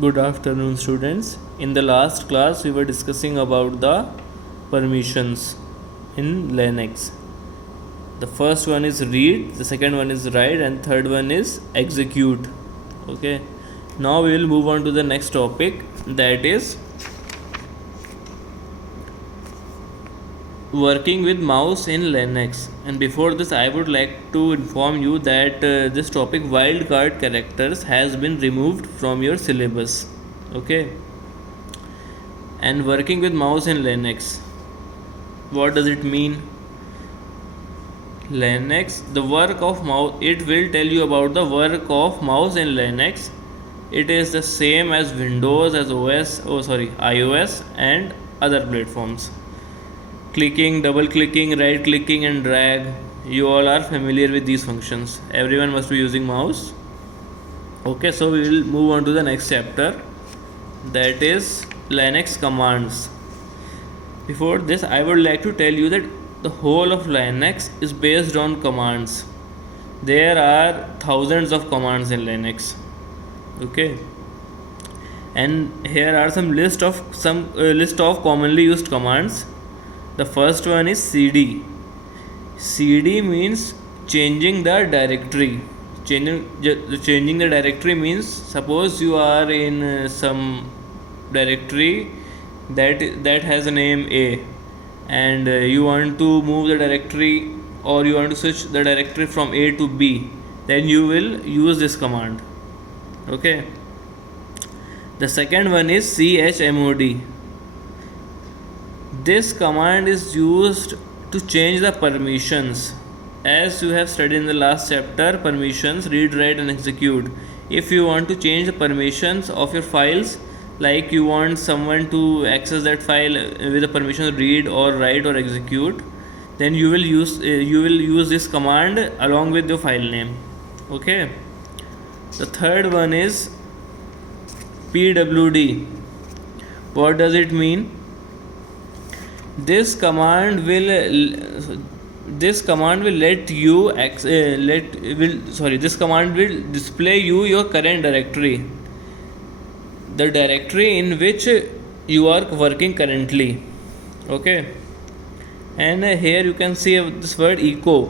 Good afternoon, students. In the last class, we were discussing about the permissions in Linux. The first one is read, the second one is write, and third one is execute. Okay. Now we will move on to the next topic, that is working with mouse in Linux. And before this, I would like to inform you that this topic, wildcard characters, has been removed from your syllabus. Okay. And working with mouse in Linux, what does it mean? Linux, the work of mouse, it will tell you about the work of mouse in Linux. It is the same as Windows, as iOS and other platforms. Clicking, double clicking, right clicking, and drag, you all are familiar with these functions. Everyone must be using mouse. Okay, so we will move on to the next chapter, that is Linux commands. Before this, I would like to tell you that the whole of Linux is based on commands. There are thousands of commands in Linux. Okay, and here are some list of commonly used commands. The first one is cd. Cd means changing the directory. Changing the directory means, suppose you are in some directory that has a name A, and you want to move the directory, or you want to switch the directory from A to B, then you will use this command. Okay. The second one is chmod. This command is used to change the permissions. As you have studied in the last chapter, permissions, read, write, and execute. If you want to change the permissions of your files, like you want someone to access that file with the permission read or write or execute, then you will use this command along with your file name. Okay. The third one is pwd. What does it mean? This command will this command will display you your current directory, the directory in which you are working currently. Okay. And here you can see this word echo.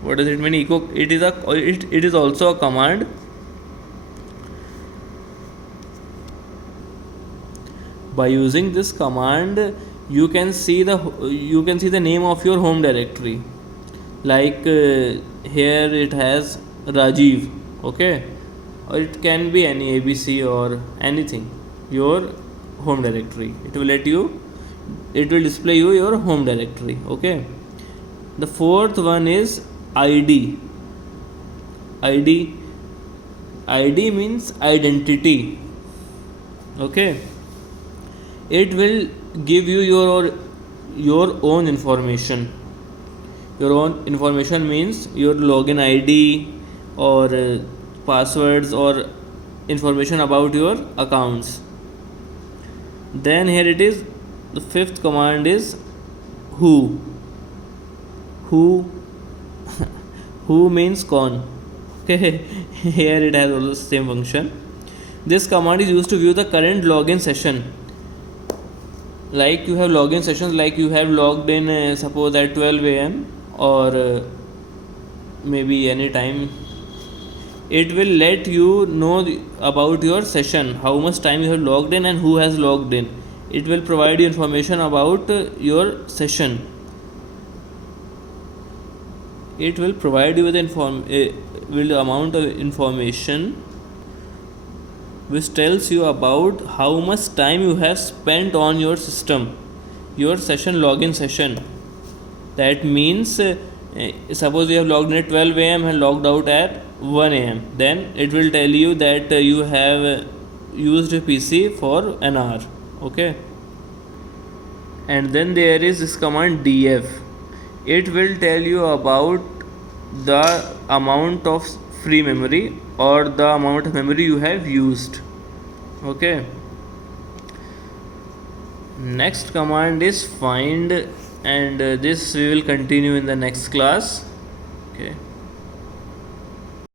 What does it mean, echo? It is also a command. By using this command, you can see the name of your home directory. Like here it has Rajiv. Okay, or it can be any ABC or anything, your home directory. It will display you your home directory. Okay. The fourth one is id. id means identity. Okay. It will give you your own information. Your own information means your login ID or passwords or information about your accounts. Then here it is, the fifth command is who. Who means con. Okay. Here it has also the same function. This command is used to view the current login session. Like you have login sessions, like you have logged in suppose at 12 am or maybe any time. It will let you know about your session, how much time you have logged in and who has logged in. It will provide you information about your session. It will provide you with amount of information which tells you about how much time you have spent on your system, your session, login session. That means suppose you have logged in at 12 am and logged out at 1 am, then it will tell you that you have used a PC for an hour. Okay. And then there is this command df. It will tell you about the amount of free memory or the amount of memory you have used. Okay. Next command is find, and this we will continue in the next class. Okay.